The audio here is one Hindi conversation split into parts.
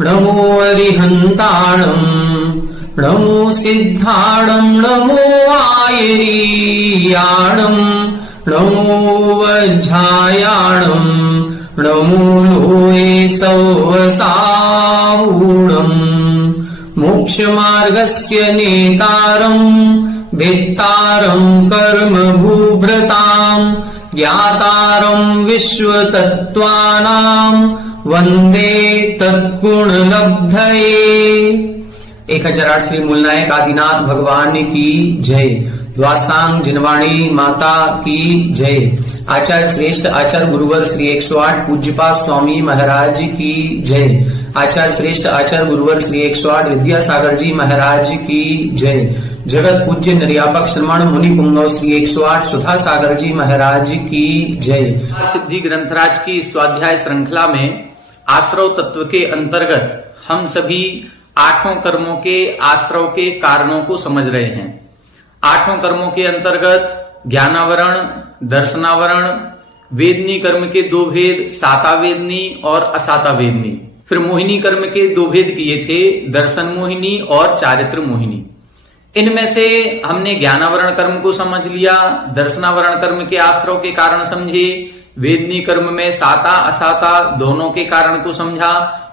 नमो अरिहन्ताणम् नमो सिद्धाणम् नमो आयरीयाणम् नमो वज्झायाणम् नमो लोये सौवसावूणम् मोक्षमार्गस्य नेतारम् भेत्तारम् कर्मभूभृताम् ज्ञातारम् विश्वतत्त्वानाम् वंदे तत्गुणलब्धये। 1008 श्री मूलनायक आदिनाथ भगवान की जय। द्वासांग जिनवाणी माता की जय। आचार्य श्रेष्ठ आचार्य गुरुवर श्री 108 पूज्यपाद स्वामी महाराज की जय। आचार्य श्रेष्ठ आचार्य गुरुवर श्री 108 विद्यासागर जी महाराज की जय। जगत पूज्य निर्यापक श्रमण मुनि पुंगव श्री 108 सुधा सागर जी महाराज की जय। सिद्धि ग्रंथराज की स्वाध्याय श्रृंखला में आश्रव तत्व के अंतर्गत हम सभी 8 कर्मों के आश्रव के कारणों को समझ रहे हैं। 8 कर्मों के अंतर्गत ज्ञानावरण, दर्शनावरण, वेदनी कर्म के 2 भेद, सातावेदनी और असातावेदनी। फिर मोहिनी कर्म के 2 भेद किए थे, दर्शन मोहिनी और चारित्र मोहिनी। इनमें से हमने ज्ञानावरण कर्म को समझ लिया, दर्शनावरण कर्म के आश्रव के कारण समझे, वेदनी कर्म में साता असाता दोनों के कारण को समझा,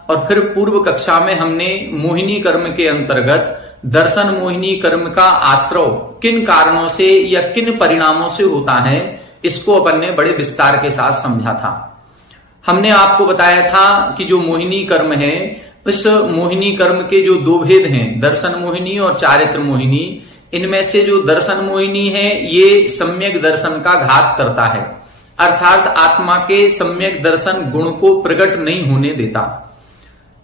और फिर पूर्व कक्षा में हमने मोहिनी कर्म के अंतर्गत दर्शन मोहिनी कर्म का आश्रव किन कारणों से या किन परिणामों से होता है, इसको अपन ने बड़े विस्तार के साथ समझा था। हमने आपको बताया था कि जो मोहिनी कर्म है, इस मोहिनी कर्म के जो 2 भेद हैं, दर्शन मोहिनी और चारित्र मोहिनी, इनमें से जो दर्शन मोहिनी है ये सम्यक दर्शन का घात करता है, अर्थात आत्मा के सम्यक दर्शन गुण को प्रकट नहीं होने देता।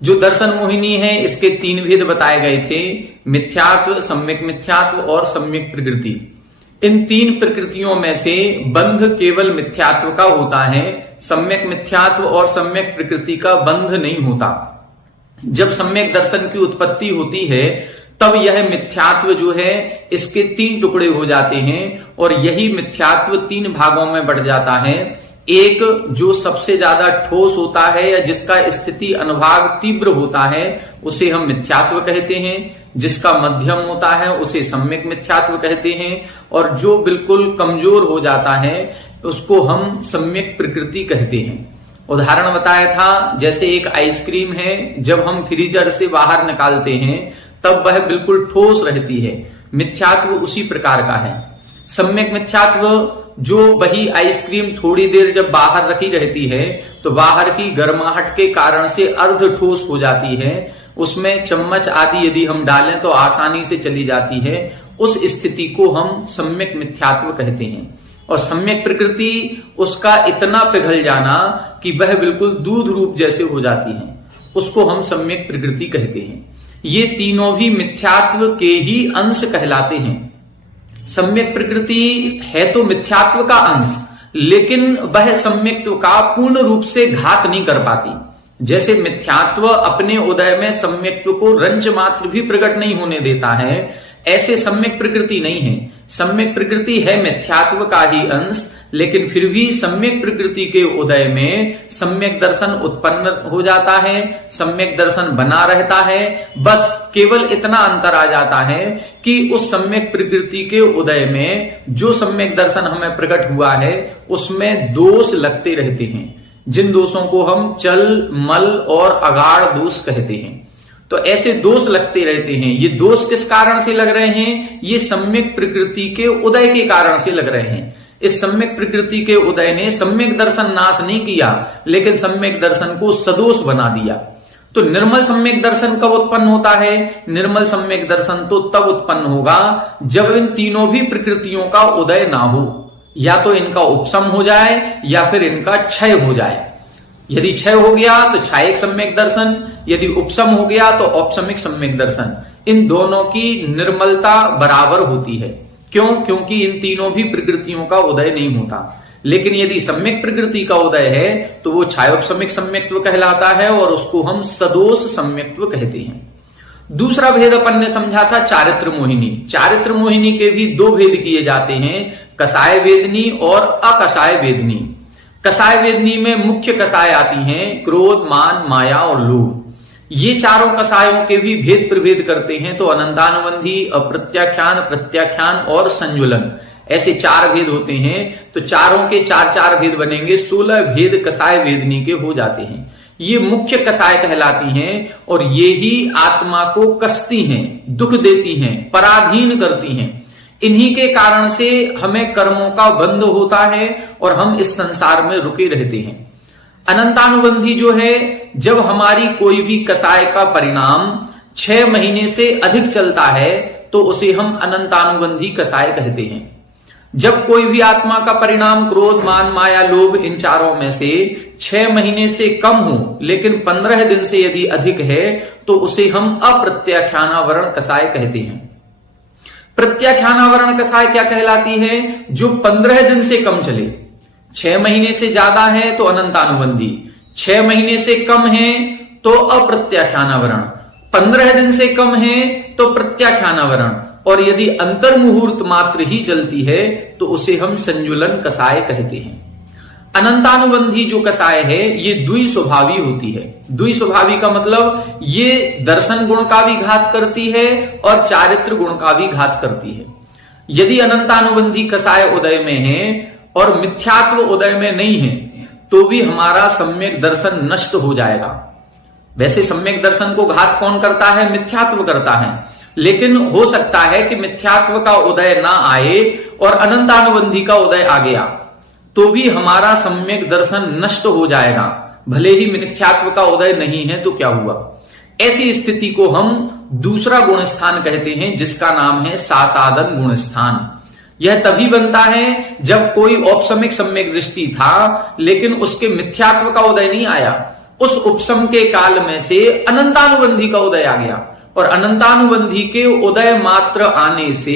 जो दर्शन मोहिनी है इसके 3 भेद बताए गए थे, मिथ्यात्व, सम्यक मिथ्यात्व और सम्यक प्रकृति। इन 3 प्रकृतियों में से बंध केवल मिथ्यात्व का होता है, सम्यक मिथ्यात्व और सम्यक प्रकृति का बंध नहीं होता। जब सम्यक दर्शन की उत्पत्ति होती है तब यह मिथ्यात्व जो है इसके 3 टुकड़े हो जाते हैं, और यही मिथ्यात्व 3 भागों में बढ़ जाता है। एक जो सबसे ज्यादा ठोस होता है या जिसका स्थिति अनुभाग तीव्र होता है उसे हम मिथ्यात्व कहते हैं, जिसका मध्यम होता है उसे सम्यक मिथ्यात्व कहते हैं, और जो बिल्कुल कमजोर हो जाता है उसको हम सम्यक प्रकृति कहते हैं। उदाहरण बताया था, जैसे एक आइसक्रीम है, जब हम फ्रीजर से बाहर निकालते हैं तब वह बिल्कुल ठोस रहती है, मिथ्यात्व उसी प्रकार का है। सम्यक मिथ्यात्व जो वही आइसक्रीम थोड़ी देर जब बाहर रखी रहती है तो बाहर की गर्माहट के कारण से अर्ध ठोस हो जाती है, उसमें चम्मच आदि यदि हम डालें तो आसानी से चली जाती है, उस स्थिति को हम सम्यक मिथ्यात्व कहते हैं। और सम्यक प्रकृति उसका इतना पिघल जाना कि वह बिल्कुल दूध रूप जैसे हो जाती है, उसको हम सम्यक प्रकृति कहते हैं। ये तीनों भी मिथ्यात्व के ही अंश कहलाते हैं। सम्यक प्रकृति है तो मिथ्यात्व का अंश, लेकिन वह सम्यक्त्व का पूर्ण रूप से घात नहीं कर पाती। जैसे मिथ्यात्व अपने उदय में सम्यक्त्व को रंच मात्र भी प्रकट नहीं होने देता है, ऐसे सम्यक प्रकृति नहीं है। सम्यक प्रकृति है मिथ्यात्व का ही अंश, लेकिन फिर भी सम्यक प्रकृति के उदय में सम्यक दर्शन उत्पन्न हो जाता है, सम्यक दर्शन बना रहता है। बस केवल इतना अंतर आ जाता है कि उस सम्यक प्रकृति के उदय में जो सम्यक दर्शन हमें प्रकट हुआ है उसमें दोष लगते रहते हैं, जिन दोषों को हम चल, मल और अगाढ़ दोष कहते हैं। तो ऐसे दोष लगते रहते हैं। ये दोष किस कारण से लग रहे हैं? ये सम्यक प्रकृति के उदय के कारण से लग रहे हैं। इस सम्यक प्रकृति के उदय ने सम्यक दर्शन नाश नहीं किया, लेकिन सम्यक दर्शन को सदोष बना दिया। तो निर्मल सम्यक दर्शन कब उत्पन्न होता है? निर्मल सम्यक दर्शन तो तब उत्पन्न होगा जब इन तीनों भी प्रकृतियों का उदय ना हो। या तो इनका उपशम हो जाए या फिर इनका क्षय हो जाए। यदि क्षय हो गया तो क्षयिक सम्यक दर्शन, यदि उपशम हो गया तो औपशमिक सम्यक दर्शन। इन दोनों की निर्मलता बराबर होती है। क्यों? क्योंकि इन तीनों भी प्रकृतियों का उदय नहीं होता। लेकिन यदि सम्यक प्रकृति का उदय है तो वो छायोपशमिक सम्यक्त्व कहलाता है और उसको हम सदोष सम्यक्त्व कहते हैं। दूसरा भेद अपन ने समझा था चारित्र मोहिनी। चारित्र मोहिनी के भी दो भेद किए जाते हैं, कसाय वेदनी और अकसाय वेदनी। कसाय वेदनी में मुख्य कसाय आती हैं क्रोध, मान, माया और लोभ। ये चारों कसायों के भी भेद प्रभेद करते हैं तो अनंतानुबंधी, अप्रत्याख्यान, प्रत्याख्यान और संजुलन, ऐसे चार भेद होते हैं। तो चारों के चार चार भेद बनेंगे, 16 भेद कसाय वेदनी के हो जाते हैं। ये मुख्य कसाय कहलाती हैं और ये ही आत्मा को कसती हैं, दुख देती हैं, पराधीन करती हैं। इन्हीं के कारण से हमें कर्मों का बंध होता है और हम इस संसार में रुके रहते हैं। अनंतानुबंधी जो है, जब हमारी कोई भी कसाय का परिणाम 6 महीने से अधिक चलता है तो उसे हम अनंतानुबंधी कसाय कहते हैं। जब कोई भी आत्मा का परिणाम क्रोध, मान, माया, लोभ इन चारों में से 6 महीने से कम हो लेकिन 15 दिन से यदि अधिक है तो उसे हम अप्रत्याख्यानावरण कसाय कहते हैं। प्रत्याख्यानावरण कसाय क्या कहलाती है? जो 15 दिन से कम चले। 6 महीने से ज्यादा है तो अनंतानुबंधी, 6 महीने से कम है तो अप्रत्याख्यानावरण, 15 दिन से कम है तो प्रत्याख्यानावरण, और यदि अंतर मुहूर्त मात्र ही चलती है तो उसे हम संजुलन कसाय कहते हैं। अनंतानुबंधी जो कसाय है ये द्विस्वभावी होती है। द्विस्वभावी का मतलब ये दर्शन गुण का भी घात करती है और चारित्र गुण का भी घात करती है। यदि अनंतानुबंधी कसाय उदय में है और मिथ्यात्व उदय में नहीं है तो भी हमारा सम्यक दर्शन नष्ट हो जाएगा। वैसे सम्यक दर्शन को घात कौन करता है? मिथ्यात्व करता है। लेकिन हो सकता है कि मिथ्यात्व का उदय ना आए और अनंतानुबंधी का उदय आ गया तो भी हमारा सम्यक दर्शन नष्ट हो जाएगा, भले ही मिथ्यात्व का उदय नहीं है तो क्या हुआ। ऐसी स्थिति को हम दूसरा गुण स्थान कहते हैं जिसका नाम है सासादन गुण स्थान। यह तभी बनता है जब कोई औपशमिक सम्यक दृष्टि था लेकिन उसके मिथ्यात्व का उदय नहीं आया। उस उपशम के काल में से अनंतानुबंधी का उदय आ गया और अनंतानुबंधी के उदय मात्र आने से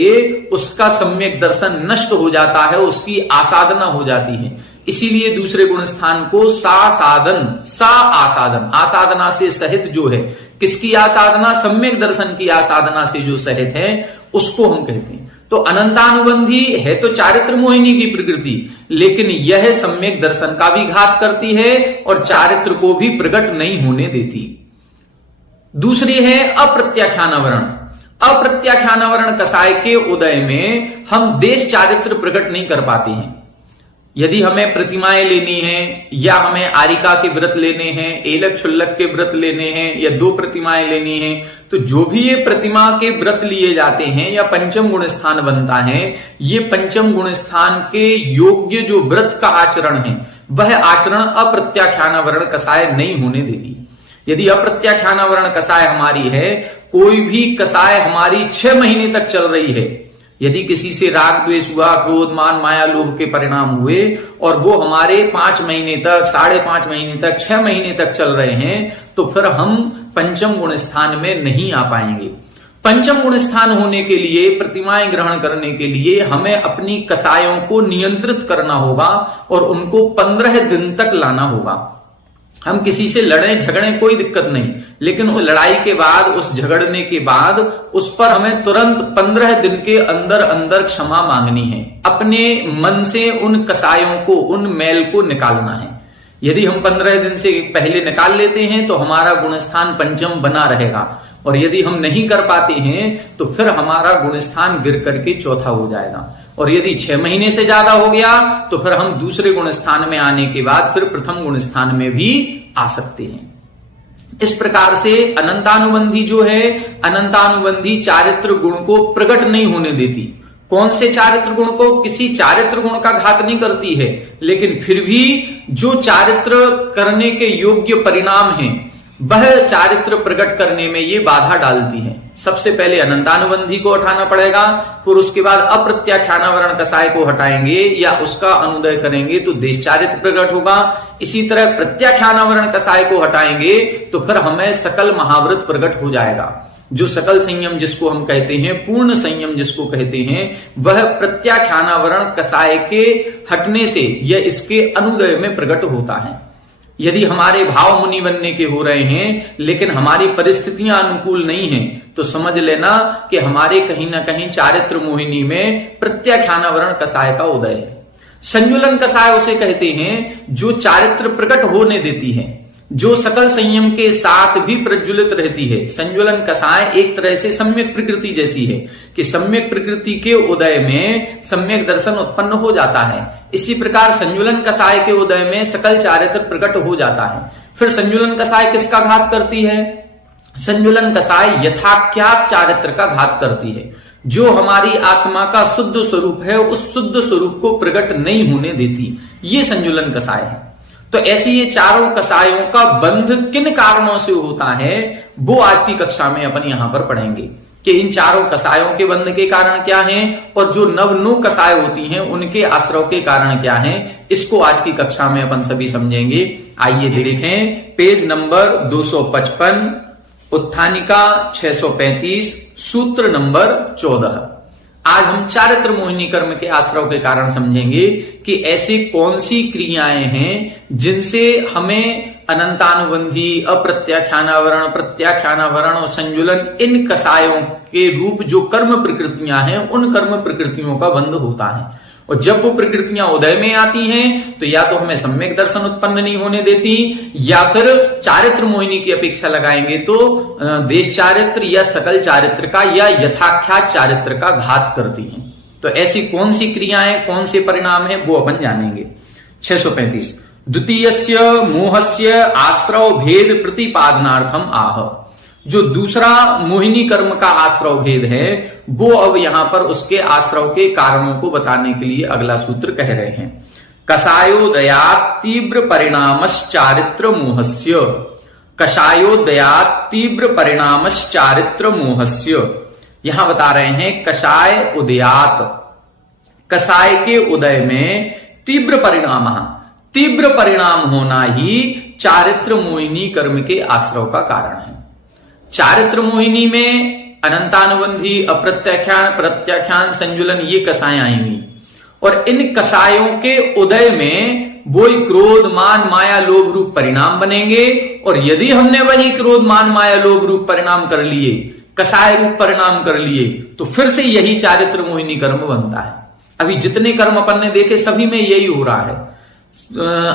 उसका सम्यक दर्शन नष्ट हो जाता है, उसकी आसाधना हो जाती है। इसीलिए दूसरे गुण स्थान को सासादन, सा आसाधन, आसाधना से सहित जो है, किसकी आसाधना? सम्यक दर्शन की आसाधना से जो सहित है उसको हम कहते हैं। तो अनंतानुबंधी है तो चारित्र मोहिनी की प्रकृति, लेकिन यह सम्यक दर्शन का भी घात करती है और चारित्र को भी प्रकट नहीं होने देती। दूसरी है अप्रत्याख्यानावरण। अप्रत्याख्यानावरण कसाय के उदय में हम देश चारित्र प्रकट नहीं कर पाते हैं। यदि हमें प्रतिमाएं लेनी है या हमें आरिका के व्रत लेने हैं, एलक छुल्लक के व्रत लेने हैं या 2 प्रतिमाएं लेनी है, तो जो भी ये प्रतिमा के व्रत लिए जाते हैं या पंचम गुण स्थान बनता है, ये पंचम गुण स्थान के योग्य जो व्रत का आचरण है वह आचरण अप्रत्याख्यानावरण कसाय नहीं होने देगी। यदि अप्रत्याख्यानावरण कसाय हमारी है, कोई भी कसाय हमारी 6 महीने तक चल रही है, यदि किसी से राग द्वेष हुआ, क्रोध, मान, माया, लोभ के परिणाम हुए और वो हमारे 5 महीने तक, 5.5 महीने तक, 6 महीने तक चल रहे हैं, तो फिर हम पंचम गुण स्थान में नहीं आ पाएंगे। पंचम गुण स्थान होने के लिए, प्रतिमाएं ग्रहण करने के लिए हमें अपनी कसायों को नियंत्रित करना होगा और उनको 15 दिन तक लाना होगा। हम किसी से लड़े झगड़े कोई दिक्कत नहीं, लेकिन उस लड़ाई के बाद, उस झगड़ने के बाद उस पर हमें तुरंत 15 दिन के अंदर अंदर क्षमा मांगनी है। अपने मन से उन कसायों को, उन मैल को निकालना है। यदि हम 15 दिन से पहले निकाल लेते हैं तो हमारा गुणस्थान पंचम बना रहेगा, और यदि हम नहीं कर पाते हैं तो फिर हमारा गुणस्थान गिर करके चौथा हो जाएगा। और यदि 6 महीने से ज्यादा हो गया तो फिर हम दूसरे गुण स्थान में आने के बाद फिर प्रथम गुण स्थान में भी आ सकते हैं। इस प्रकार से अनंतानुबंधी जो है, अनंतानुबंधी चारित्र गुण को प्रकट नहीं होने देती। कौन से चारित्र गुण को? किसी चारित्र गुण का घात नहीं करती है, लेकिन फिर भी जो चारित्र करने के योग्य परिणाम हैं वह चारित्र प्रकट करने में ये बाधा डालती है। सबसे पहले अनंतानुबंधी को हटाना पड़ेगा, फिर उसके बाद अप्रत्याख्यानावरण कसाय को हटाएंगे या उसका अनुदय करेंगे तो देश चारित्र प्रकट होगा। इसी तरह प्रत्याख्यानावरण कसाय को हटाएंगे तो फिर हमें सकल महाव्रत प्रकट हो जाएगा। जो सकल संयम जिसको हम कहते हैं, पूर्ण संयम जिसको कहते हैं, वह प्रत्याख्यानावरण कसाय के हटने से या इसके अनुदय में प्रकट होता है। यदि हमारे भाव मुनि बनने के हो रहे हैं लेकिन हमारी परिस्थितियां अनुकूल नहीं हैं तो समझ लेना कि हमारे कहीं ना कहीं चारित्र मोहिनी में प्रत्याख्यानावरण कसाय का उदय है। संजुलन कसाय उसे कहते हैं जो चारित्र प्रकट होने देती है, जो सकल संयम के साथ भी प्रज्वलित रहती है। संजुलन कसाय एक तरह से सम्यक प्रकृति जैसी है कि सम्यक प्रकृति के उदय में सम्यक दर्शन उत्पन्न हो जाता है। इसी प्रकार संजुलन कसाय के उदय में सकल चारित्र प्रकट हो जाता है। फिर संजुलन कसाय किसका घात करती है? संजुलन कसाय यथाख्यात चारित्र का घात करती है। जो हमारी आत्मा का शुद्ध स्वरूप है उस शुद्ध स्वरूप को प्रकट नहीं होने देती, ये संजुलन कसाय है। तो ऐसे ये चारों कसायों का बंध किन कारणों से होता है वो आज की कक्षा में अपन यहां पर पढ़ेंगे कि इन चारों कसायों के बंध के कारण क्या हैं और जो नवनु कसाय होती हैं उनके आश्रव के कारण क्या हैं, इसको आज की कक्षा में अपन सभी समझेंगे। आइए देखें पेज नंबर 255, उत्थानिका 635, सूत्र नंबर 14। आज हम चारित्र मोहिनी कर्म के आश्रव के कारण समझेंगे कि ऐसी कौन सी क्रियाएं हैं जिनसे हमें अनंतानुबंधी, अप्रत्याख्यानावरण, प्रत्याख्यानावरण और संजुलन, इन कसायों के रूप जो कर्म प्रकृतियां हैं उन कर्म प्रकृतियों का बंध होता है। और जब वो प्रकृतियां उदय में आती हैं तो या तो हमें सम्यक दर्शन उत्पन्न नहीं होने देती या फिर चारित्र मोहिनी की अपेक्षा लगाएंगे तो देश चारित्र या सकल चारित्र का या यथाख्यात चारित्र का घात करती हैं। तो ऐसी कौन सी क्रियाएं, कौन से परिणाम है वो अपन जानेंगे। 635 द्वितीयस्य मोहस्य आश्रव भेद प्रतिपादनार्थम आह। जो दूसरा मोहिनी कर्म का आश्रव भेद है वो अब यहां पर उसके आश्रव के कारणों को बताने के लिए अगला सूत्र कह रहे हैं। कषायोदयात् तीव्र परिणामश्चारित्र मोहस्य। कषायोदयात् तीव्र परिणामश्चारित्र मोहस्य। यहां बता रहे हैं कषाय उदयात, कषाय के उदय में तीव्र परिणाम, तीव्र परिणाम होना ही चारित्र मोहिनी कर्म के आश्रव का कारण है। चारित्र मोहिनी में अनंतानुबंधी, अप्रत्याख्यान, प्रत्याख्यान, संजुलन ये कसाएं आएंगी और इन कसायों के उदय में वो क्रोध, मान, माया, लोभ रूप परिणाम बनेंगे और यदि हमने वही क्रोध, मान, माया, लोभ रूप परिणाम कर लिए, कसाय रूप परिणाम कर लिए तो फिर से यही चारित्र मोहिनी कर्म बनता है। अभी जितने कर्म अपन ने देखे सभी में यही हो रहा है।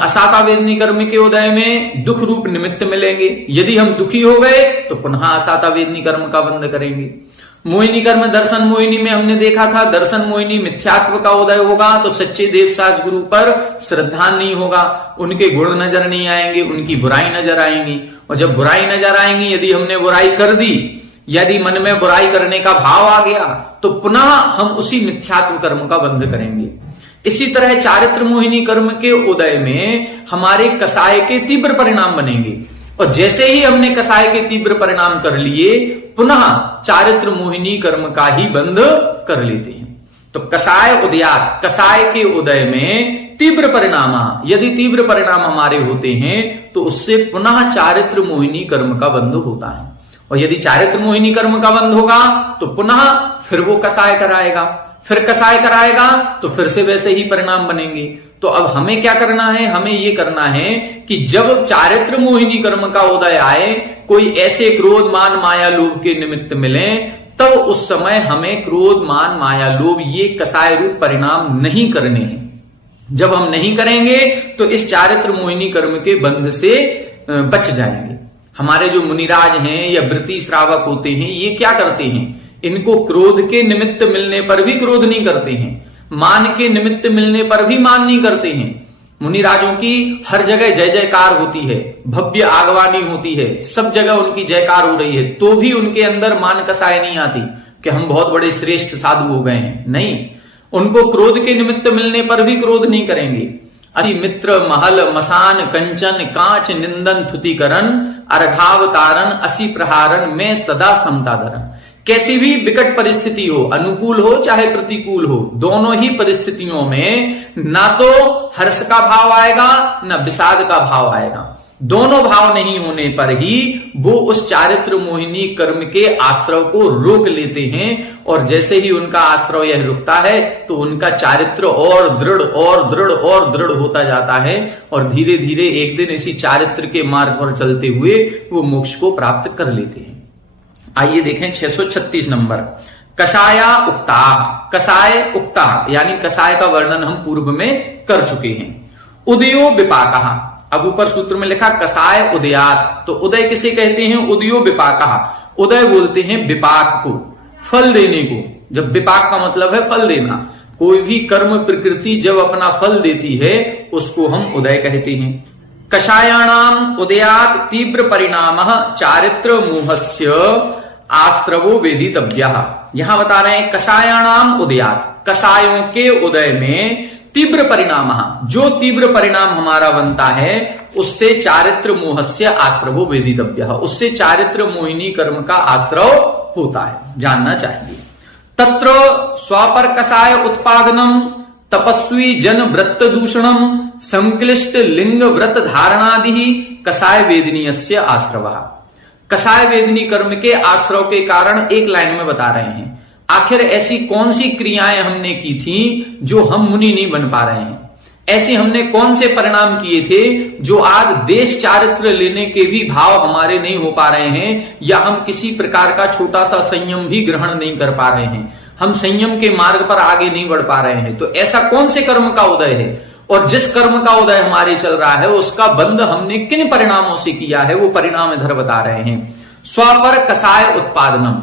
असातावेदनी कर्म के उदय में दुख रूप निमित्त मिलेंगे, यदि हम दुखी हो गए तो पुनः असातावेदनी कर्म का बंध करेंगे। मोहिनी कर्म दर्शन मोहिनी में हमने देखा था, दर्शन मोहिनी मिथ्यात्व का उदय होगा तो सच्चे देवसाज गुरु पर श्रद्धा नहीं होगा, उनके गुण नजर नहीं आएंगे, उनकी बुराई नजर आएंगी और जब बुराई नजर आएंगी, यदि हमने बुराई कर दी, यदि मन में बुराई करने का भाव आ गया तो पुनः हम उसी मिथ्यात्व कर्म का बंध करेंगे। इसी तरह चारित्र मोहिनी कर्म के उदय में हमारे कसाय के तीव्र परिणाम बनेंगे और जैसे ही हमने कसाय के तीव्र परिणाम कर लिए पुनः चारित्र मोहिनी कर्म का ही बंध कर लेते हैं। तो कसाय उदयात, कसाय के उदय में तीव्र परिणाम, यदि तीव्र परिणाम हमारे होते हैं तो उससे पुनः चारित्र मोहिनी कर्म का बंध होता है और यदि चारित्र मोहिनी कर्म का बंध होगा तो पुनः फिर वो कसाय कराएगा, फिर कसाय कराएगा तो फिर से वैसे ही परिणाम बनेंगे। तो अब हमें क्या करना है? हमें ये करना है कि जब चारित्र मोहिनी कर्म का उदय आए, कोई ऐसे क्रोध, मान, माया, लोभ के निमित्त मिले, तब उस समय हमें क्रोध, मान, माया, लोभ ये कसाय रूप परिणाम नहीं करने हैं। जब हम नहीं करेंगे तो इस चारित्र मोहिनी कर्म के बंध से बच जाएंगे। हमारे जो मुनिराज हैं या वृत्ति श्रावक होते हैं ये क्या करते हैं? इनको क्रोध के निमित्त मिलने पर भी क्रोध नहीं करते हैं, मान के निमित्त मिलने पर भी मान नहीं करते हैं। मुनिराजों की हर जगह जय जयकार होती है, भव्य आगवानी होती है, सब जगह उनकी जयकार हो रही है, तो भी उनके अंदर मान कसाय नहीं आती कि हम बहुत बड़े श्रेष्ठ साधु हो गए हैं। नहीं, उनको क्रोध के निमित्त मिलने पर भी क्रोध नहीं करेंगे। असि मित्र महल मसान कंचन कांच निंदन थुतिकरण अर्घावतारण असि प्रहारण में सदा समता धरन। कैसी भी विकट परिस्थिति हो, अनुकूल हो चाहे प्रतिकूल हो, दोनों ही परिस्थितियों में ना तो हर्ष का भाव आएगा ना विषाद का भाव आएगा। दोनों भाव नहीं होने पर ही वो उस चारित्र मोहिनी कर्म के आश्रव को रोक लेते हैं, और जैसे ही उनका आश्रव यह रुकता है तो उनका चारित्र और दृढ़ और दृढ़ और दृढ़ होता जाता है, और धीरे धीरे एक दिन इसी चारित्र के मार्ग पर चलते हुए वो मोक्ष को प्राप्त कर लेते हैं। आइए देखें 636 नंबर, कषाया उक्ता। कषाय उक्ता यानी कषाय का वर्णन हम पूर्व में कर चुके हैं। उदयो विपाकः, अब ऊपर सूत्र में लिखा कषाय उदयात, तो उदय किसे कहते हैं? उदयो विपाकः। उदय बोलते हैं विपाक को, फल देने को। जब विपाक का मतलब है फल देना, कोई भी कर्म प्रकृति जब अपना फल देती है उसको हम उदय कहते हैं। कषायाणाम उदयात तीव्र परिणामः चारित्र मोहस्य आश्रवो वेदितव्यः। यहां बता रहे हैं कषायाणाम उदयात, कषायों के उदय में तीव्र परिणाम, जो तीव्र परिणाम हमारा बनता है उससे चारित्र मोहस्य आश्रवो वेदितव्यः, उससे चारित्र मोहिनी कर्म का आश्रव होता है, जानना चाहिए। तत्र स्वापर कषाय उत्पादनम तपस्वी जन व्रत दूषणम संक्लिष्ट लिंग व्रत धारणादि कषाय वेदनीयस्य आश्रवः। कषाय वेदनी कर्म के आश्रव के कारण एक लाइन में बता रहे हैं, आखिर ऐसी कौन सी क्रियाएं हमने की थी जो हम मुनि नहीं बन पा रहे हैं, ऐसे हमने कौन से परिणाम किए थे जो आज देश चारित्र लेने के भी भाव हमारे नहीं हो पा रहे हैं, या हम किसी प्रकार का छोटा सा संयम भी ग्रहण नहीं कर पा रहे हैं, हम संयम के मार्ग पर आगे नहीं बढ़ पा रहे हैं। तो ऐसा कौन से कर्म का उदय है, और जिस कर्म का उदय हमारे चल रहा है उसका बंध हमने किन परिणामों से किया है, वो परिणाम इधर बता रहे हैं। स्वापर कषाय उत्पादनम,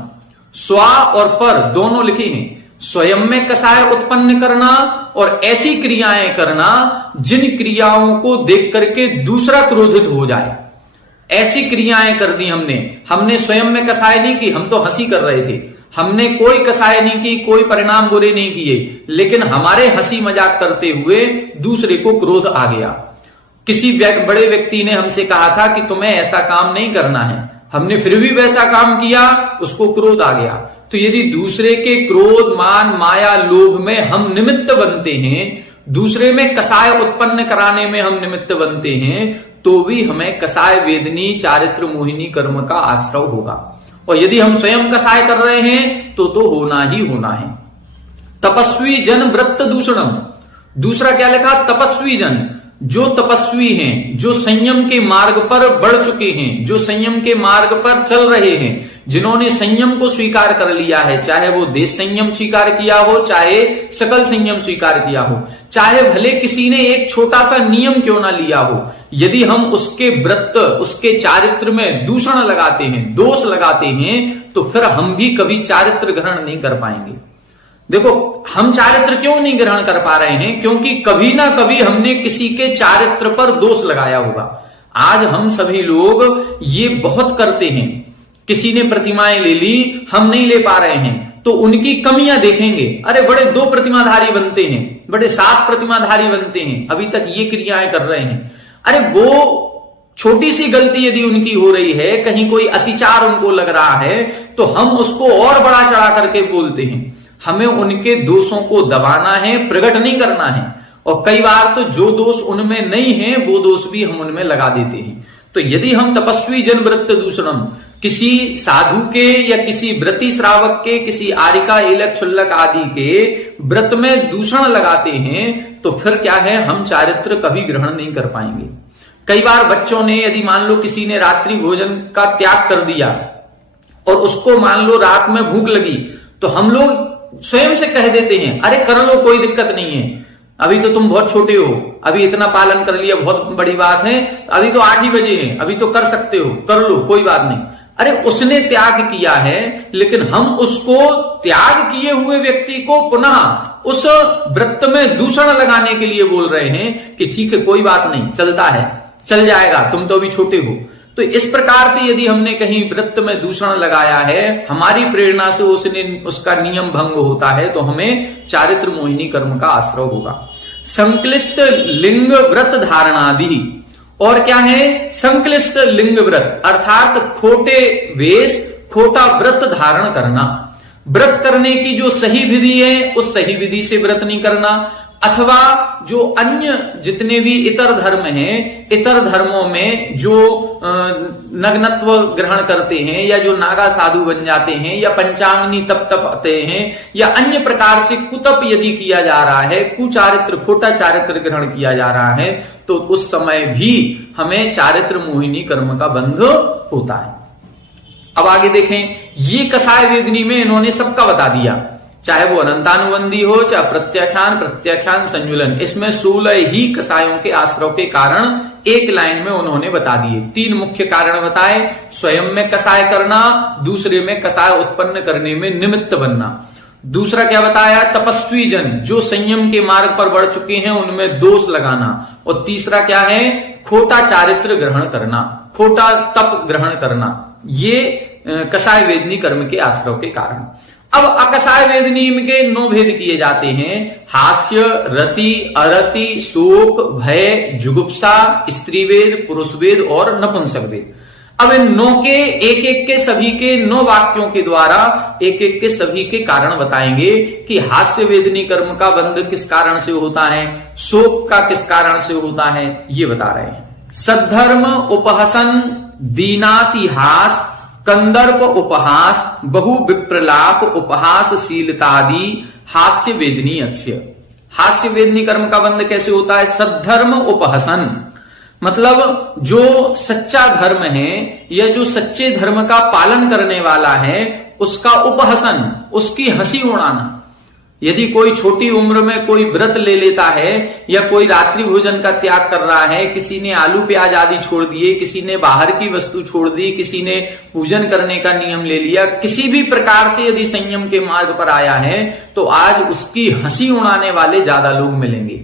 स्वा और पर दोनों लिखे हैं। स्वयं में कषाय उत्पन्न करना और ऐसी क्रियाएं करना जिन क्रियाओं को देख करके दूसरा क्रोधित हो जाए, ऐसी क्रियाएं कर दी हमने। हमने स्वयं में कषाय नहीं की, हम तो हंसी कर रहे थे, हमने कोई कषाय नहीं की, कोई परिणाम बुरे नहीं किए, लेकिन हमारे हंसी मजाक करते हुए दूसरे को क्रोध आ गया। किसी बड़े व्यक्ति ने हमसे कहा था कि तुम्हें ऐसा काम नहीं करना है, हमने फिर भी वैसा काम किया, उसको क्रोध आ गया। तो यदि दूसरे के क्रोध मान माया लोभ में हम निमित्त बनते हैं, दूसरे में कषाय उत्पन्न कराने में हम निमित्त बनते हैं, तो भी हमें कषाय वेदनी चारित्र मोहिनी कर्म का आश्रव होगा। और यदि हम स्वयं कषाय कर रहे हैं तो होना ही होना है। तपस्वी जन व्रत दूषणम, दूसरा क्या लिखा? तपस्वी जन, जो तपस्वी हैं, जो संयम के मार्ग पर बढ़ चुके हैं, जो संयम के मार्ग पर चल रहे हैं, जिन्होंने संयम को स्वीकार कर लिया है, चाहे वो देश संयम स्वीकार किया हो, चाहे सकल संयम स्वीकार किया हो, चाहे भले किसी ने एक छोटा सा नियम क्यों ना लिया हो, यदि हम उसके व्रत, उसके चारित्र में दूषण लगाते हैं, दोष लगाते हैं, तो फिर हम भी कभी चारित्र ग्रहण नहीं कर पाएंगे। देखो, हम चारित्र क्यों नहीं ग्रहण कर पा रहे हैं? क्योंकि कभी ना कभी हमने किसी के चारित्र पर दोष लगाया होगा। आज हम सभी लोग ये बहुत करते हैं, किसी ने प्रतिमाएं ले ली, हम नहीं ले पा रहे हैं, तो उनकी कमियां देखेंगे, अरे बड़े 2 प्रतिमाधारी बनते हैं, बड़े 7 प्रतिमाधारी बनते हैं, अभी तक ये क्रियाएं कर रहे हैं। अरे वो छोटी सी गलती यदि उनकी हो रही है, कहीं कोई अतिचार उनको लग रहा है, तो हम उसको और बड़ा चढ़ा करके बोलते हैं। हमें उनके दोषों को दबाना है, प्रकट नहीं करना है। और कई बार तो जो दोष उनमें नहीं है वो दोष भी हम उनमें लगा देते हैं। तो यदि हम तपस्वी जन व्रत दूषणम, किसी साधु के या किसी व्रती श्रावक के, किसी आरिका एलक छुल्लक आदि के व्रत में दूषण लगाते हैं, तो फिर क्या है, हम चारित्र कभी ग्रहण नहीं कर पाएंगे। कई बार बच्चों ने, यदि मान लो किसी ने रात्रि भोजन का त्याग कर दिया और उसको मान लो रात में भूख लगी, तो हम लोग स्वयं से कह देते हैं, अरे कर लो, कोई दिक्कत नहीं है, अभी तो तुम बहुत छोटे हो, अभी इतना पालन कर लिया, बहुत बड़ी बात है, अभी तो 8 ही बजे हैं, अभी तो कर सकते हो, कर लो, कोई बात नहीं। अरे उसने त्याग किया है, लेकिन हम उसको, त्याग किए हुए व्यक्ति को पुनः उस व्रत में दूषण लगाने के लिए बोल रहे हैं कि ठीक है, कोई बात नहीं, चलता है, चल जाएगा, तुम तो अभी छोटे हो। तो इस प्रकार से यदि हमने कहीं व्रत में दूषण लगाया है, हमारी प्रेरणा से उसका नियम भंग होता है, तो हमें चारित्र मोहिनी कर्म का आश्रय होगा। संक्लिष्ट लिंग व्रत धारणादि, और क्या है? संक्लिष्ट लिंग व्रत, अर्थात खोटे वेश, खोटा व्रत धारण करना, व्रत करने की जो सही विधि है उस सही विधि से व्रत नहीं करना, अथवा जो अन्य जितने भी इतर धर्म हैं, इतर धर्मों में जो नग्नत्व ग्रहण करते हैं या जो नागा साधु बन जाते हैं या पंचांगनी तप तपते हैं या अन्य प्रकार से कुतप यदि किया जा रहा है, कुचारित्र खोटा चारित्र ग्रहण किया जा रहा है, तो उस समय भी हमें चारित्र मोहिनी कर्म का बंध होता है। अब आगे देखें, ये कसाय वेदनी में इन्होंने सबका बता दिया, चाहे वो अनंतानुबंधी हो चाहे प्रत्याख्यान संजुलन, इसमें 16 ही कसायों के आश्रव के कारण एक लाइन में उन्होंने बता दिए। 3 मुख्य कारण बताए, स्वयं में कसाय करना, दूसरे में कसाय उत्पन्न करने में निमित्त बनना, दूसरा क्या बताया, तपस्वी जन जो संयम के मार्ग पर बढ़ चुके हैं उनमें दोष लगाना, और तीसरा क्या है, खोटा चारित्र ग्रहण करना, खोटा तप ग्रहण करना, ये कसाय वेदनी कर्म के आश्रव के कारण। अब अकसाय वेदनी के 9 भेद किए जाते हैं, हास्य, रति, अरति, शोक, भय, जुगुप्सा, स्त्रीवेद, पुरुषवेद और नपुंसक वेद। अब इन 9 के एक के सभी के 9 वाक्यों के द्वारा एक के सभी के कारण बताएंगे कि हास्य वेदनी कर्म का बंध किस कारण से होता है, शोक का किस कारण से होता है, ये बता रहे हैं। सद्धर्म उपहसन, दीनातिहास, कंदर्प उपहास, बहु विप्रलाप उपहासशीलतादि हास्य वेदनी अस्य। हास्य वेदनी कर्म का बंध कैसे होता है, सद्धर्म उपहसन, मतलब जो सच्चा धर्म है या जो सच्चे धर्म का पालन करने वाला है उसका उपहसन, उसकी हंसी उड़ाना। यदि कोई छोटी उम्र में कोई व्रत ले लेता है या कोई रात्रि भोजन का त्याग कर रहा है, किसी ने आलू प्याज आदि छोड़ दिए, किसी ने बाहर की वस्तु छोड़ दी, किसी ने पूजन करने का नियम ले लिया, किसी भी प्रकार से यदि संयम के मार्ग पर आया है तो आज उसकी हंसी उड़ाने वाले ज्यादा लोग मिलेंगे।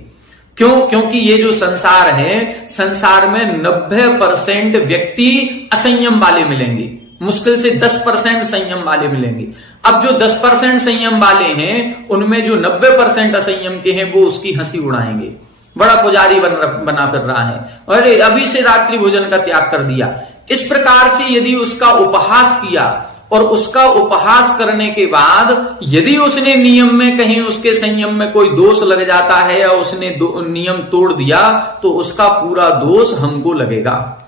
क्यों? क्योंकि ये जो संसार है, संसार में 90% व्यक्ति असंयम वाले मिलेंगे, मुश्किल से 10% संयम वाले मिलेंगे। अब जो 10% संयम वाले हैं उनमें जो 90% असंयम के हैं वो उसकी हंसी उड़ाएंगे, बड़ा पुजारी बना फिर रहा है, अरे अभी से रात्रि भोजन का त्याग कर दिया। इस प्रकार से यदि उसका उपहास किया और उसका उपहास करने के बाद यदि उसने नियम में कहीं उसके संयम में कोई दोष लग जाता है या उसने नियम तोड़ दिया तो उसका पूरा दोष हमको लगेगा।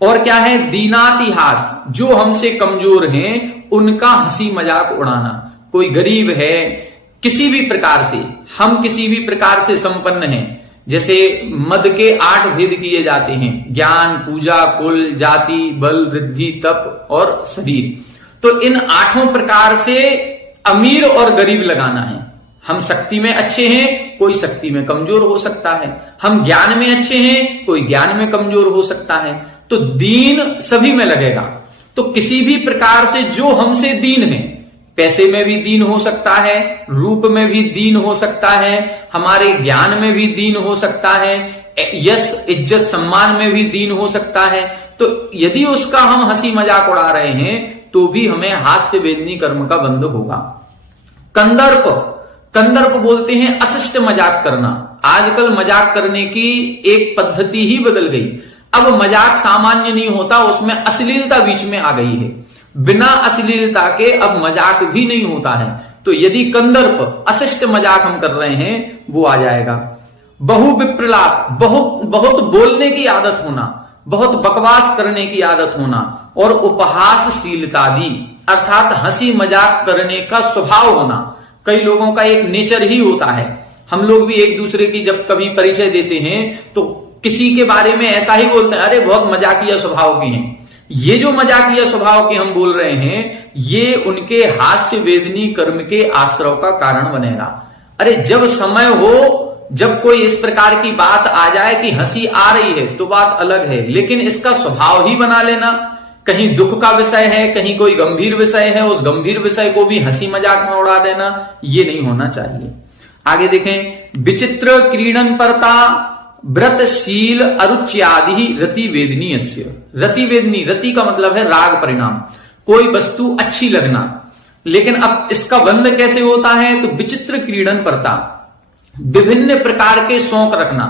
और क्या है, दीनातिहास, जो हमसे कमजोर हैं उनका हंसी मजाक उड़ाना। कोई गरीब है, किसी भी प्रकार से, हम किसी भी प्रकार से संपन्न हैं, जैसे मद के 8 भेद किए जाते हैं, ज्ञान, पूजा, कुल, जाति, बल, वृद्धि, तप और शरीर। तो इन 8 प्रकार से अमीर और गरीब लगाना है। हम शक्ति में अच्छे हैं, कोई शक्ति में कमजोर हो सकता है, हम ज्ञान में अच्छे हैं, कोई ज्ञान में कमजोर हो सकता है, तो दीन सभी में लगेगा। तो किसी भी प्रकार से जो हमसे दीन है, पैसे में भी दीन हो सकता है, रूप में भी दीन हो सकता है, हमारे ज्ञान में भी दीन हो सकता है, यश इज्जत सम्मान में भी दीन हो सकता है। तो यदि उसका हम हंसी मजाक उड़ा रहे हैं तो भी हमें हास्य वेदनी कर्म का बंध होगा। कंदर्प, कंदर्प बोलते हैं अशिष्ट मजाक करना। आजकल मजाक करने की एक पद्धति ही बदल गई। अब मजाक सामान्य नहीं होता, उसमें अश्लीलता बीच में आ गई है। बिना अश्लीलता के अब मजाक भी नहीं होता है। तो यदि कंदर्प अशिष्ट मजाक हम कर रहे हैं वो आ जाएगा। बहु विप्रलाप, बहुत बोलने की आदत होना, बहुत बकवास करने की आदत होना, और उपहासशीलतादि अर्थात हंसी मजाक करने का स्वभाव होना। कई लोगों का एक नेचर ही होता है। हम लोग भी एक दूसरे की जब कभी परिचय देते हैं तो किसी के बारे में ऐसा ही बोलते हैं, अरे बहुत मजाकिया स्वभाव के हैं। ये जो मजाकिया स्वभाव के हम बोल रहे हैं ये उनके हास्य वेदनी कर्म के आश्रव का कारण बनेगा। अरे जब समय हो, जब कोई इस प्रकार की बात आ जाए कि हंसी आ रही है तो बात अलग है, लेकिन इसका स्वभाव ही बना लेना, कहीं दुख का विषय है, कहीं कोई गंभीर विषय है, उस गंभीर विषय को भी हंसी मजाक में उड़ा देना, ये नहीं होना चाहिए। आगे देखें, विचित्र क्रीडन परता व्रतशील अरुच्यादि रति वेदनी अस्य। रति वेदनी, रति का मतलब है राग परिणाम, कोई वस्तु अच्छी लगना। लेकिन अब इसका बंध कैसे होता है, तो विचित्र क्रीडन परता, विभिन्न प्रकार के शौक रखना।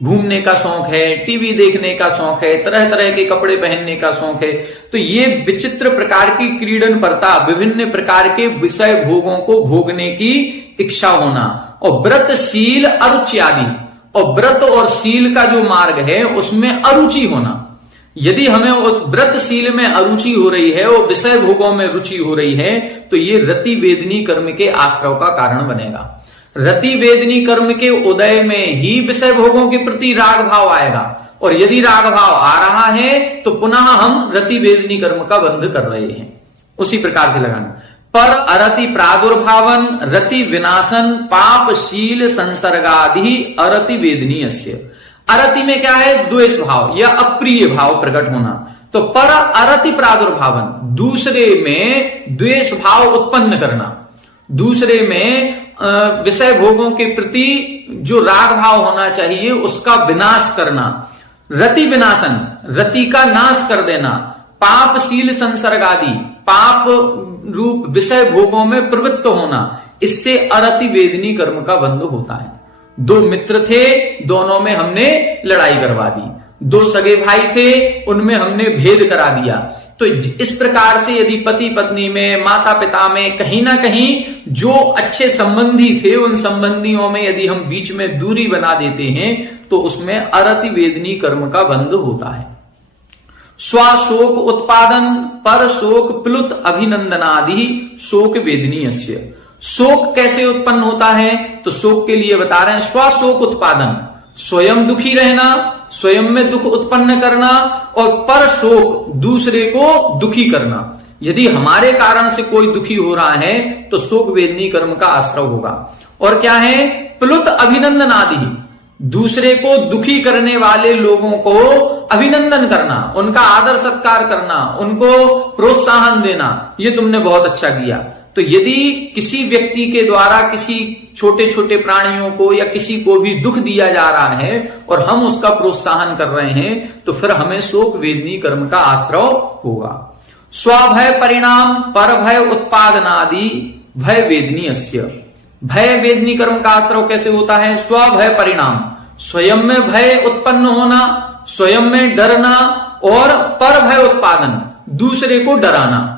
घूमने का शौक है, टीवी देखने का शौक है, तरह तरह के कपड़े पहनने का शौक है, तो ये विचित्र प्रकार की क्रीडनपरता, विभिन्न प्रकार के विषय भोगों को भोगने की इच्छा होना, और व्रतशील अरुचि आदि, और व्रत और शील का जो मार्ग है उसमें अरुचि होना। यदि हमें उस व्रतशील में अरुचि हो रही है और विषय भोगों में रुचि हो रही है, तो ये रति वेदनी कर्म के आश्रव का कारण बनेगा। रति वेदनी कर्म के उदय में ही विषय भोगों के प्रति राग भाव आएगा, और यदि राग भाव आ रहा है तो पुनः हम रति वेदनी कर्म का बंध कर रहे हैं। उसी प्रकार से लगाना। पर अरति प्रादुर्भावन रति विनाशन पापशील संसर्गादि अरति वेदनीय। अरति में क्या है? द्वेष भाव या अप्रिय भाव प्रकट होना। तो पर अरति प्रादुर्भावन, दूसरे में द्वेष भाव उत्पन्न करना, दूसरे में विषय भोगों के प्रति जो राग भाव होना चाहिए उसका विनाश करना। रति विनाशन, रति का नाश कर देना। पापशील संसर्ग आदि, पाप रूप विषय भोगों में प्रवृत्त होना, इससे अरति वेदनी कर्म का बंध होता है। दो मित्र थे, दोनों में हमने लड़ाई करवा दी। दो सगे भाई थे, उनमें हमने भेद करा दिया। तो इस प्रकार से यदि पति पत्नी में, माता पिता में कहीं ना कहीं जो अच्छे संबंधी थे, उन संबंधियों में यदि हम बीच में दूरी बना देते हैं तो उसमें अरति वेदनी कर्म का बंध होता है। स्वशोक उत्पादन पर शोक प्लुत अभिनंदनादि शोक वेदनीय। शोक कैसे उत्पन्न होता है? तो शोक के लिए बता रहे हैं स्वशोक उत्पादन, स्वयं दुखी रहना, स्वयं में दुख उत्पन्न करना, और पर शोक दूसरे को दुखी करना। यदि हमारे कारण से कोई दुखी हो रहा है तो शोक वेदनी कर्म का आश्रय होगा। और क्या है? प्लुत अभिनंदन आदि, दूसरे को दुखी करने वाले लोगों को अभिनंदन करना, उनका आदर सत्कार करना, उनको प्रोत्साहन देना, ये तुमने बहुत अच्छा किया। तो यदि किसी व्यक्ति के द्वारा किसी छोटे छोटे प्राणियों को या किसी को भी दुख दिया जा रहा है और हम उसका प्रोत्साहन कर रहे हैं, तो फिर हमें शोक वेदनी कर्म का आश्रय होगा। स्वभय परिणाम पर भय उत्पादनादि भय वेदनीय। भय वेदनी कर्म का आश्रय कैसे होता है? स्वभय परिणाम, स्वयं में भय उत्पन्न होना, स्वयं में डरना, और पर भय उत्पादन, दूसरे को डराना।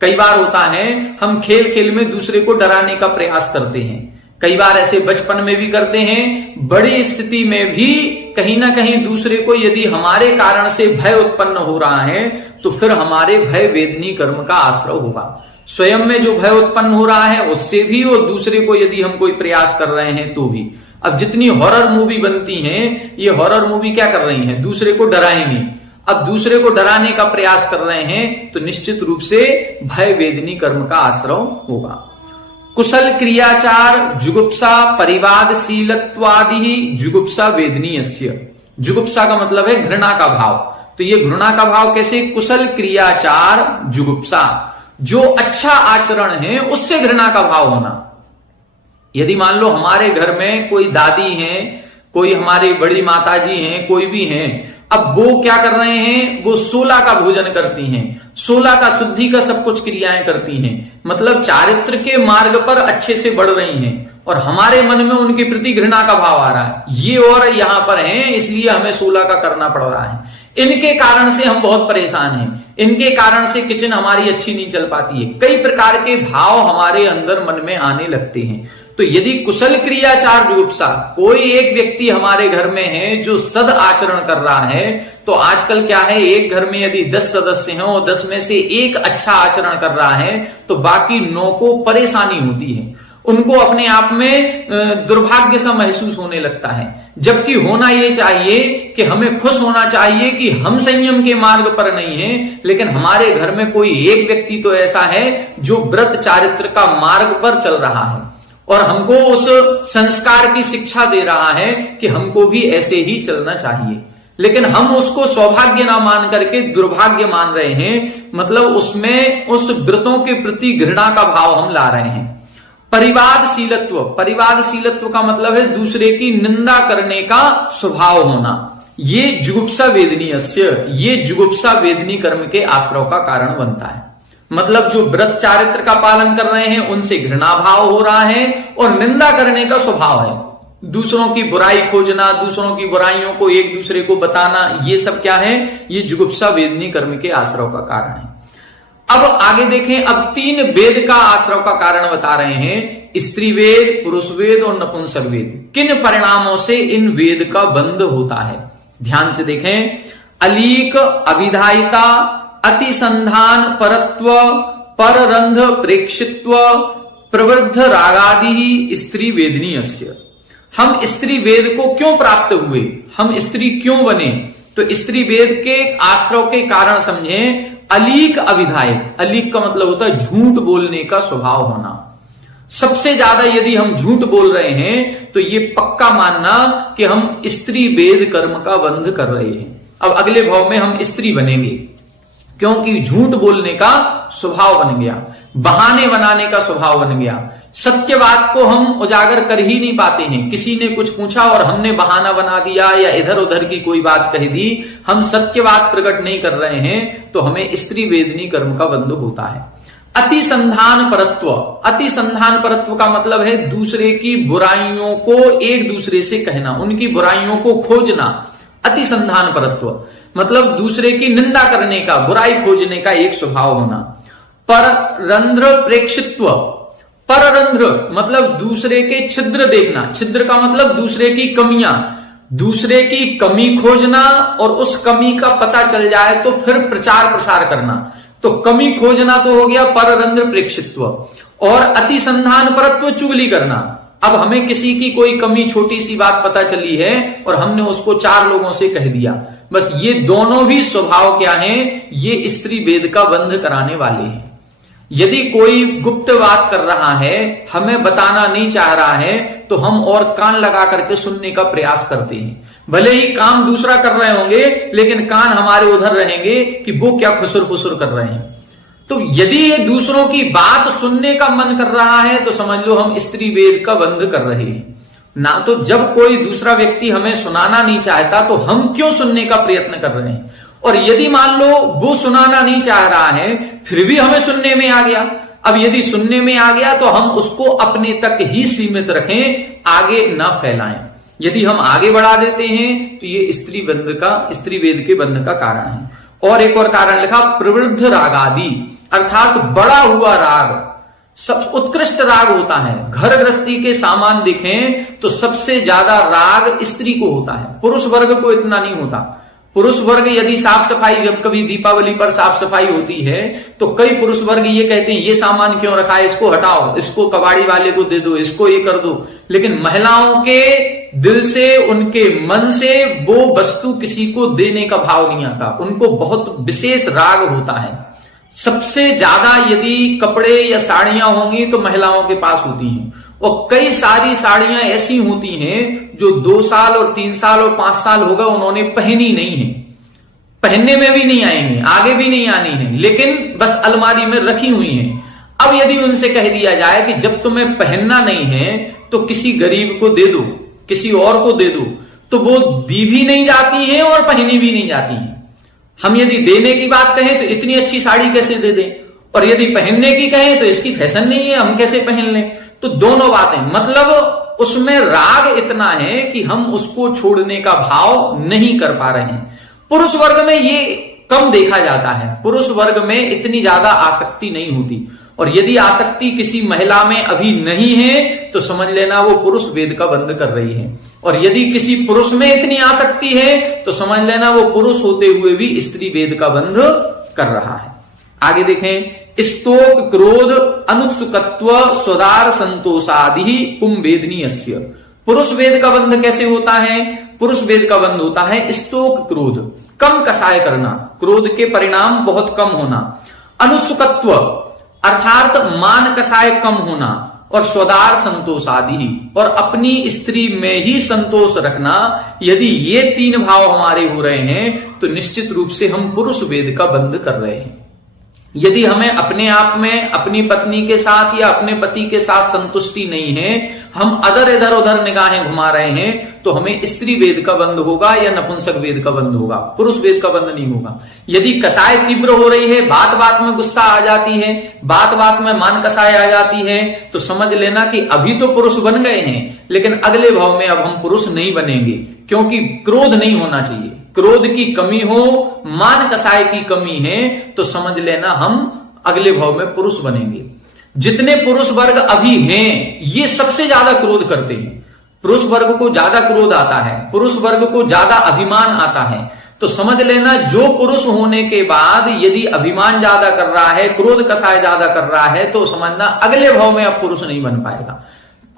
कई बार होता है हम खेल खेल में दूसरे को डराने का प्रयास करते हैं, कई बार ऐसे बचपन में भी करते हैं, बड़ी स्थिति में भी कहीं ना कहीं दूसरे को यदि हमारे कारण से भय उत्पन्न हो रहा है तो फिर हमारे भय वेदनी कर्म का आश्रय होगा। स्वयं में जो भय उत्पन्न हो रहा है उससे भी, और दूसरे को यदि हम कोई प्रयास कर रहे हैं तो भी। अब जितनी हॉरर मूवी बनती हैं, ये हॉरर मूवी क्या कर रही हैं? दूसरे को डराएंगी। अब दूसरे को डराने का प्रयास कर रहे हैं तो निश्चित रूप से भय वेदनी कर्म का आश्रय होगा। कुशल क्रियाचार जुगुप्सा परिवादशीलत्वादि जुगुप्सा वेदनीय। जुगुप्सा का मतलब है घृणा का भाव। तो ये घृणा का भाव कैसे? कुशल क्रियाचार जुगुप्सा, जो अच्छा आचरण है उससे घृणा का भाव होना। यदि मान लो हमारे घर में कोई दादी हैं, कोई हमारी बड़ी माताजी हैं, कोई भी हैं, अब वो क्या कर रहे हैं? वो 16 का भोजन करती हैं, 16 का शुद्धि का सब कुछ क्रियाएं करती हैं, मतलब चारित्र के मार्ग पर अच्छे से बढ़ रही हैं, और हमारे मन में उनके प्रति घृणा का भाव आ रहा है, ये और यहां पर हैं, इसलिए हमें 16 का करना पड़ रहा है। इनके कारण से हम बहुत परेशान हैं, इनके कारण से किचन हमारी अच्छी नहीं चल पाती है। कई प्रकार के भाव हमारे अंदर मन में आने लगते हैं। तो यदि कुशल क्रियाचार जुगुप्सा, कोई एक व्यक्ति हमारे घर में है जो सद आचरण कर रहा है, तो आजकल क्या है, एक घर में यदि 10 सदस्य हैं और 10 में से एक अच्छा आचरण कर रहा है तो बाकी 9 को परेशानी होती है, उनको अपने आप में दुर्भाग्य सा महसूस होने लगता है। जबकि होना यह चाहिए कि हमें खुश होना चाहिए कि हम संयम के मार्ग पर नहीं हैं, लेकिन हमारे घर में कोई एक व्यक्ति तो ऐसा है जो व्रत चारित्र का मार्ग पर चल रहा है और हमको उस संस्कार की शिक्षा दे रहा है कि हमको भी ऐसे ही चलना चाहिए। लेकिन हम उसको सौभाग्य ना मान करके दुर्भाग्य मान रहे हैं, मतलब उसमें उस व्रतों के प्रति घृणा का भाव हम ला रहे हैं। परिवादशीलत्व, परिवादशीलत्व का मतलब है दूसरे की निंदा करने का स्वभाव होना। ये जुगुप्सा वेदनीयस्य, ये जुगुप्सा वेदनी कर्म के आश्रय का कारण बनता है। मतलब जो व्रत चारित्र का पालन कर रहे हैं उनसे घृणा भाव हो रहा है और निंदा करने का स्वभाव है। दूसरों की बुराई खोजना, दूसरों की बुराइयों को एक दूसरे को बताना, ये सब क्या है? ये जुगुप्सा वेदनी कर्म के आश्रव का कारण है। अब आगे देखें, अब 3 वेद का आश्रव का कारण बता रहे हैं, स्त्री वेद, पुरुष वेद और नपुंसक वेद। किन परिणामों से इन वेद का बंध होता है? ध्यान से देखें। अलीक अविधायिता, अतिसंधान परत्व, पररंध प्रेक्षित्व, प्रवृद्ध रागादि स्त्री वेदनीयस्य। हम स्त्री वेद को क्यों प्राप्त हुए, हम स्त्री क्यों बने? तो स्त्री वेद के आश्रव के कारण समझें। अलीक अविधायक, अलीक का मतलब होता है झूठ बोलने का स्वभाव होना। सबसे ज्यादा यदि हम झूठ बोल रहे हैं तो ये पक्का मानना कि हम स्त्री वेद कर्म का बंध कर रहे हैं। अब अगले भाव में हम स्त्री बनेंगे, क्योंकि झूठ बोलने का स्वभाव बन गया, बहाने बनाने का स्वभाव बन गया। सत्य बात को हम उजागर कर ही नहीं पाते हैं। किसी ने कुछ पूछा और हमने बहाना बना दिया या इधर उधर की कोई बात कह दी, हम सत्य बात प्रकट नहीं कर रहे हैं, तो हमें स्त्री वेदनी कर्म का बंध होता है। अतिसंधान परत्व, अतिसंधान परत्व का मतलब है दूसरे की बुराइयों को एक दूसरे से कहना, उनकी बुराइयों को खोजना। अतिसंधान परत्व मतलब दूसरे की निंदा करने का, बुराई खोजने का एक स्वभाव होना। पररंध्र प्रेक्षित्व, पररंध्र मतलब दूसरे के छिद्र देखना, छिद्र का मतलब दूसरे की कमियां, दूसरे की कमी खोजना और उस कमी का पता चल जाए तो फिर प्रचार प्रसार करना। तो कमी खोजना तो हो गया पररंध्र प्रेक्षित्व, और अतिसंधान परत्व चुगली करना। अब हमें किसी की कोई कमी, छोटी सी बात पता चली है और हमने उसको 4 लोगों से कह दिया, बस ये दोनों भी स्वभाव क्या हैं? ये स्त्री वेद का बंध कराने वाले हैं। यदि कोई गुप्त बात कर रहा है, हमें बताना नहीं चाह रहा है, तो हम और कान लगा करके सुनने का प्रयास करते हैं। भले ही काम दूसरा कर रहे होंगे, लेकिन कान हमारे उधर रहेंगे कि वो क्या खुसुर फुसुर कर रहे हैं। तो यदि ये दूसरों की बात सुनने का मन कर रहा है तो समझ लो हम स्त्री वेद का बंध कर रहे हैं ना। तो जब कोई दूसरा व्यक्ति हमें सुनाना नहीं चाहता तो हम क्यों सुनने का प्रयत्न कर रहे हैं? और यदि मान लो वो सुनाना नहीं चाह रहा है फिर भी हमें सुनने में आ गया, अब यदि सुनने में आ गया तो हम उसको अपने तक ही सीमित रखें, आगे ना फैलाएं। यदि हम आगे बढ़ा देते हैं तो ये स्त्री वेद के बंध का कारण है। और एक और कारण लिखा, प्रवृद्ध रागादि, अर्थात बड़ा हुआ राग। सब उत्कृष्ट राग होता है। घर गृहस्थी के सामान देखें तो सबसे ज्यादा राग स्त्री को होता है, पुरुष वर्ग को इतना नहीं होता। पुरुष वर्ग यदि साफ सफाई, जब कभी दीपावली पर साफ सफाई होती है तो कई पुरुष वर्ग ये कहते हैं ये सामान क्यों रखा है, इसको हटाओ, इसको कबाड़ी वाले को दे दो, इसको ये कर दो। लेकिन महिलाओं के दिल से, उनके मन से वो वस्तु किसी को देने का भाव नहीं आता, उनको बहुत विशेष राग होता है। सबसे ज्यादा यदि कपड़े या साड़ियां होंगी तो महिलाओं के पास होती हैं, और कई सारी साड़ियां ऐसी होती हैं जो 2 साल और 3 साल और 5 साल हो गए उन्होंने पहनी नहीं है, पहनने में भी नहीं आएंगे, आगे भी नहीं आनी है, लेकिन बस अलमारी में रखी हुई हैं। अब यदि उनसे कह दिया जाए कि जब तुम्हें पहनना नहीं है तो किसी गरीब को दे दो, किसी और को दे दो, तो वो दी भी नहीं जाती हैं और पहनी भी नहीं जाती हैं। हम यदि देने की बात कहें तो इतनी अच्छी साड़ी कैसे दे दें, और यदि पहनने की कहें तो इसकी फैशन नहीं है, हम कैसे पहन लें। तो दोनों बातें, मतलब उसमें राग इतना है कि हम उसको छोड़ने का भाव नहीं कर पा रहे हैं। पुरुष वर्ग में ये कम देखा जाता है, पुरुष वर्ग में इतनी ज्यादा आसक्ति नहीं होती, और यदि आसक्ति किसी महिला में अभी नहीं है तो समझ लेना वो पुरुष वेद का बंध कर रही है, और यदि किसी पुरुष में इतनी आसक्ति है तो समझ लेना वो पुरुष होते हुए भी स्त्री वेद का बंध कर रहा है। आगे देखें, स्तोक क्रोध अनुत्सुकत्व स्वदार संतोषादि पुम वेदनीयस्य। पुरुष वेद का बंध कैसे होता है? पुरुष वेद का बंध होता है स्तोक क्रोध, कम कसाय करना, क्रोध के परिणाम बहुत कम होना। अनुत्सुकत्व अर्थात मान कसाय कम होना, और स्वदार संतोष आदि, और अपनी स्त्री में ही संतोष रखना। यदि ये 3 भाव हमारे हो रहे हैं तो निश्चित रूप से हम पुरुष वेद का बंध कर रहे हैं। यदि हमें अपने आप में अपनी पत्नी के साथ या अपने पति के साथ संतुष्टि नहीं है, हम इधर उधर निगाहें घुमा रहे हैं तो हमें स्त्री वेद का बंध होगा या नपुंसक वेद का बंध होगा, पुरुष वेद का बंध नहीं होगा। यदि कसाय तीव्र हो रही है, बात बात में गुस्सा आ जाती है, बात बात में मान कसाय आ जाती है, तो समझ लेना कि अभी तो पुरुष बन गए हैं, लेकिन अगले भाव में अब हम पुरुष नहीं बनेंगे, क्योंकि क्रोध नहीं होना चाहिए। क्रोध की कमी हो, मान कसाय की कमी है, तो समझ लेना हम अगले भाव में पुरुष बनेंगे। जितने पुरुष वर्ग अभी हैं, ये सबसे ज्यादा क्रोध करते हैं। पुरुष वर्ग को ज्यादा क्रोध आता है, पुरुष वर्ग को ज्यादा अभिमान आता है। तो समझ लेना, जो पुरुष होने के बाद यदि अभिमान ज्यादा कर रहा है, क्रोध कसाय ज्यादा कर रहा है, तो समझना अगले भाव में अब पुरुष नहीं बन पाएगा।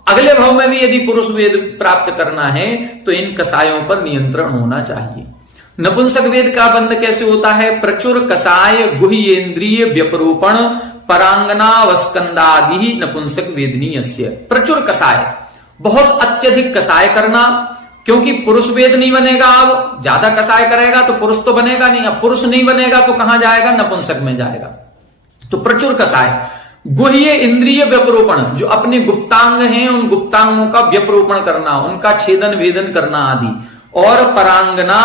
अगले भाव में भी यदि पुरुष वेद प्राप्त करना है तो इन कसायों पर नियंत्रण होना चाहिए। नपुंसक वेद का बंध कैसे होता है? प्रचुर कसाय गुह्येन्द्रिय व्यपरूपण परांगनावस्कंदादि नपुंसक वेदनीयस्य। प्रचुर कसाय, बहुत अत्यधिक कसाय करना, क्योंकि पुरुष वेद नहीं बनेगा। अब ज्यादा कसाय करेगा तो पुरुष तो बनेगा नहीं, अब पुरुष नहीं बनेगा तो कहां जाएगा? नपुंसक में जाएगा। तो प्रचुर कसाय, गुह्य इंद्रिय व्यपरोपण, जो अपने गुप्तांग हैं उन गुप्तांगों का व्यपरोपण करना, उनका छेदन वेदन करना आदि, और परांगना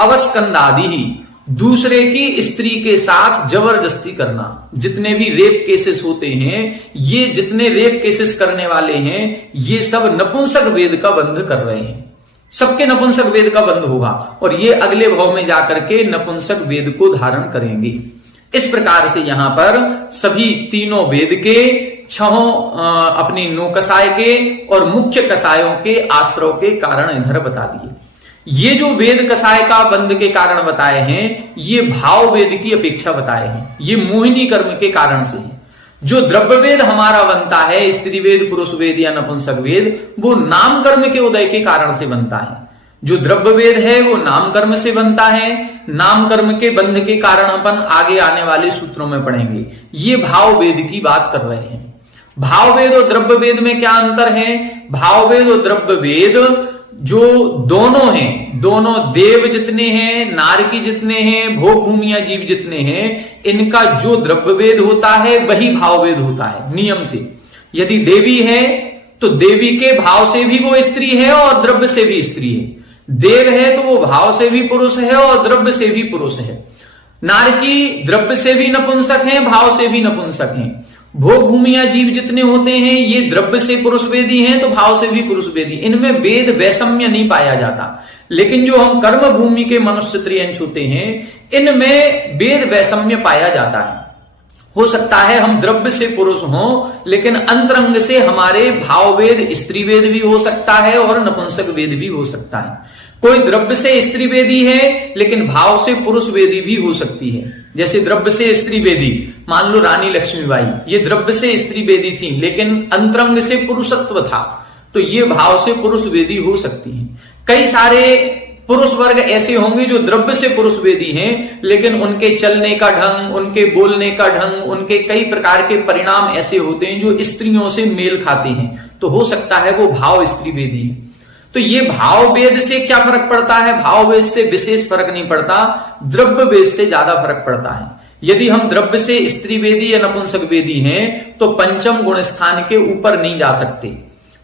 अवस्कंद आदि, दूसरे की स्त्री के साथ जबरदस्ती करना। जितने भी रेप केसेस होते हैं, ये जितने रेप केसेस करने वाले हैं, ये सब नपुंसक वेद का बंध कर रहे हैं। सबके नपुंसक वेद का बंध होगा और ये अगले भाव में जाकर के नपुंसक वेद को धारण करेंगे। इस प्रकार से यहां पर सभी तीनों वेद के, छहों अपनी नौकसाय के और मुख्य कसायों के आश्रव के कारण इधर बता दिए। ये जो वेद कसाय का बंध के कारण बताए हैं, ये भाव वेद की अपेक्षा बताए हैं। ये मोहिनी कर्म के कारण से है। जो द्रव्य वेद हमारा बनता है, स्त्री वेद, पुरुष वेद या नपुंसक वेद, वो नाम कर्म के उदय के कारण से बनता है। जो द्रव्य वेद है वो नाम कर्म से बनता है। नाम कर्म के बंध के कारण अपन आगे आने वाले सूत्रों में पढ़ेंगे। ये भाव वेद की बात कर रहे हैं। भाव वेद और द्रव्य वेद में क्या अंतर है? भाव वेद और द्रव्य वेद जो दोनों हैं, दोनों देव जितने हैं, नारकी जितने हैं, भोग भूमिया जीव जितने हैं, इनका जो द्रव्य वेद होता है वही भाव वेद होता है नियम से। यदि देवी है तो देवी के भाव से भी वो स्त्री है और द्रव्य से भी स्त्री है। देव है तो वो भाव से भी पुरुष है और द्रव्य से भी पुरुष है। नारकी द्रव्य से भी नपुंसक है, भाव से भी नपुंसक है। भोग भूमिया जीव जितने होते हैं, ये द्रव्य से पुरुष वेदी हैं तो भाव से भी पुरुष वेदी। इनमें वेद वैषम्य नहीं पाया जाता। लेकिन जो हम कर्म भूमि के मनुष्य त्रियंश होते हैं, इनमें वेद वैषम्य पाया जाता है। हो सकता है हम द्रव्य से पुरुष हों, लेकिन अंतरंग से हमारे भाव वेद स्त्री वेद भी हो सकता है और नपुंसक वेद भी हो सकता है। कोई द्रव्य से स्त्री वेदी है लेकिन भाव से पुरुष वेदी भी हो सकती है। जैसे द्रव्य से स्त्री वेदी, मान लो रानी लक्ष्मीबाई, ये द्रव्य से स्त्री वेदी थी लेकिन अंतरंग से पुरुषत्व था, तो ये भाव से पुरुष वेदी हो सकती है। कई सारे पुरुष वर्ग ऐसे होंगे जो द्रव्य से पुरुष वेदी हैं, लेकिन उनके चलने का ढंग, उनके बोलने का ढंग, उनके कई प्रकार के परिणाम ऐसे होते हैं जो स्त्रियों से मेल खाते हैं, तो हो सकता है वो भाव स्त्री वेदी है। तो ये भाव वेद से क्या फर्क पड़ता है? भाव वेद से विशेष फर्क नहीं पड़ता, द्रव्य वेद से ज्यादा फर्क पड़ता है। यदि हम द्रव्य से स्त्री वेदी या नपुंसक वेदी हैं तो पंचम गुण स्थान के ऊपर नहीं जा सकते।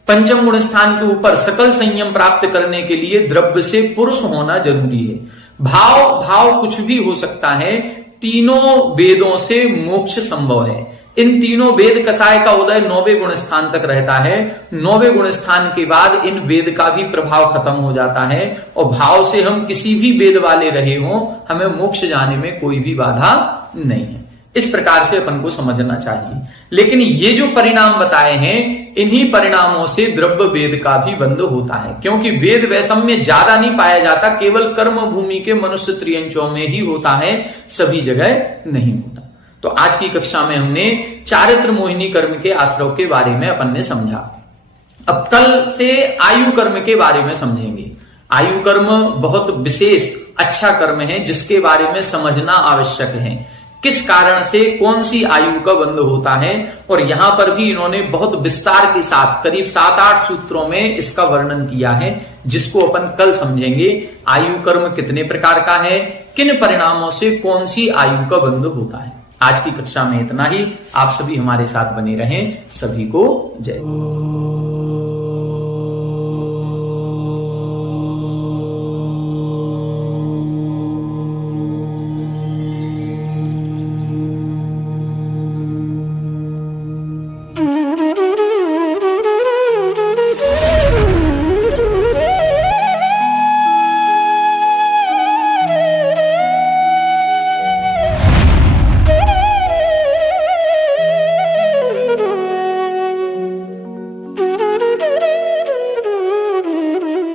पंचम गुण स्थान के ऊपर सकल संयम प्राप्त करने के लिए द्रव्य से पुरुष होना जरूरी है। भाव कुछ भी हो सकता है। तीनों वेदों से मोक्ष संभव है। इन तीनों वेद कसाय का उदय 9वें गुण स्थान तक रहता है। 9वें गुण स्थान के बाद इन वेद का भी प्रभाव खत्म हो जाता है और भाव से हम किसी भी वेद वाले रहे हों, हमें मोक्ष जाने में कोई भी बाधा नहीं है। इस प्रकार से अपन को समझना चाहिए। लेकिन ये जो परिणाम बताए हैं, इन्हीं परिणामों से द्रव्य वेद का भी बंध होता है, क्योंकि वेद वैषम्य ज्यादा नहीं पाया जाता, केवल कर्म भूमि के मनुष्य त्रियंचों में ही होता है, सभी जगह नहीं होता। तो आज की कक्षा में हमने चारित्र मोहिनी कर्म के आश्रव के बारे में अपन ने समझा। अब कल से आयु कर्म के बारे में समझेंगे। आयु कर्म बहुत विशेष अच्छा कर्म है जिसके बारे में समझना आवश्यक है। किस कारण से कौन सी आयु का बंध होता है, और यहां पर भी इन्होंने बहुत विस्तार के साथ करीब 7-8 सूत्रों में इसका वर्णन किया है, जिसको अपन कल समझेंगे। आयु कर्म कितने प्रकार का है, किन परिणामों से कौन सी आयु का बंध होता है। आज की कक्षा में इतना ही। आप सभी हमारे साथ बने रहें। सभी को जय।